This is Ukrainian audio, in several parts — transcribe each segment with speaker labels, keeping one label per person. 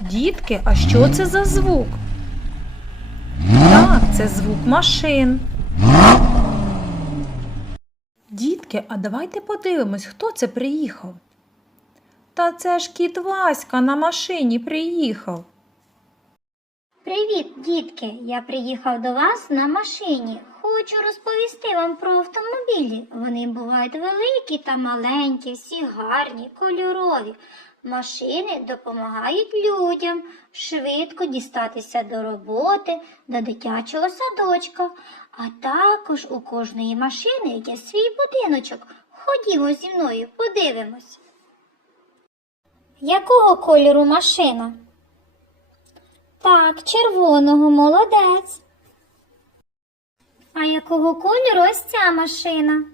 Speaker 1: Дітки, а що це за звук? Так, це звук машин. Дітки, а давайте подивимось, хто це приїхав. Та це ж кіт Васька на машині приїхав.
Speaker 2: Привіт, дітки! Я приїхав до вас на машині. Хочу розповісти вам про автомобілі. Вони бувають великі та маленькі, всі гарні, кольорові. Машини допомагають людям швидко дістатися до роботи, до дитячого садочка. А також у кожної машини є свій будиночок. Ходімо зі мною, подивимось. Якого кольору машина? Так, червоного молодець. А якого кольору ось ця машина?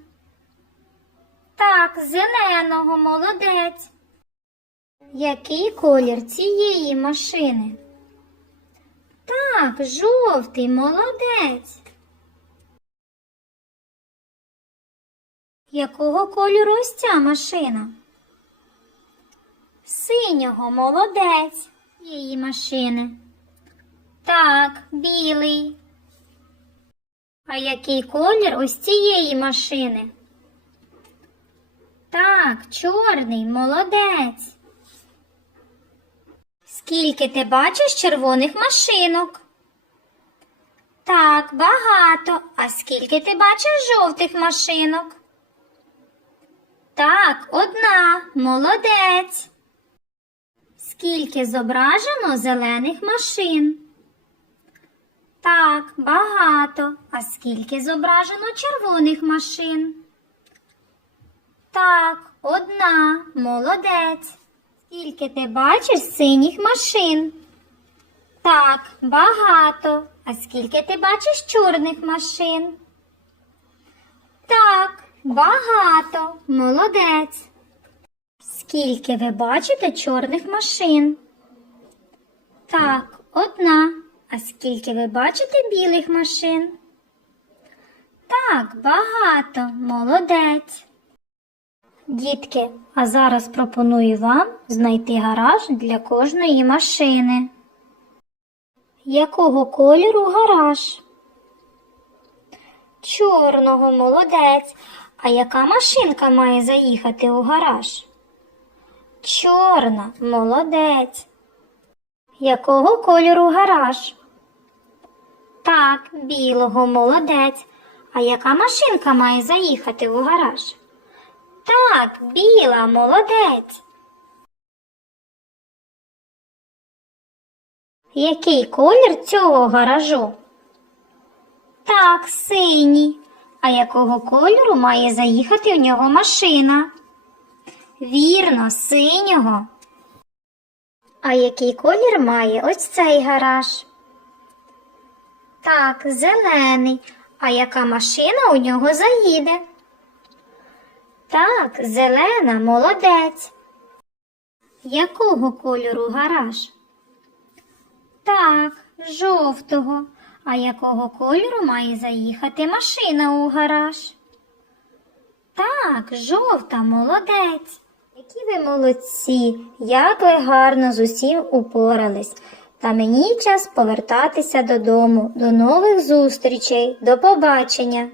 Speaker 2: Так, зеленого молодець. Який колір цієї машини? Так, жовтий молодець. Якого кольору ось ця машина? Синього молодець цієї машини. Так, білий. А який колір ось цієї машини? Так, чорний, молодець. Скільки ти бачиш червоних машинок? Так, багато. А скільки ти бачиш жовтих машинок? Так, одна, молодець. Скільки зображено зелених машин? Так, багато. А скільки зображено червоних машин? Так, одна, молодець. Скільки ти бачиш синіх машин? Так, багато. А скільки ти бачиш чорних машин? Так, багато. Молодець. Скільки ви бачите чорних машин? Так, одна. А скільки ви бачите білих машин? Так, багато. Молодець. Дітки, а зараз пропоную вам знайти гараж для кожної машини. Якого кольору гараж? Чорного молодець. А яка машинка має заїхати у гараж? Чорна, молодець. Якого кольору гараж? Так, білого, молодець. А яка машинка має заїхати у гараж? Так, біла, молодець. Який колір цього гаражу? Так, синій. А якого кольору має заїхати в нього машина? Вірно, синього. А який колір має ось цей гараж? Так, зелений. А яка машина у нього заїде? Так, зелена, молодець. Якого кольору гараж? Так, жовтого. А якого кольору має заїхати машина у гараж? Так, жовта, молодець. Які ви молодці, як ви гарно з усім упорались. Та мені час повертатися додому. До нових зустрічей, до побачення.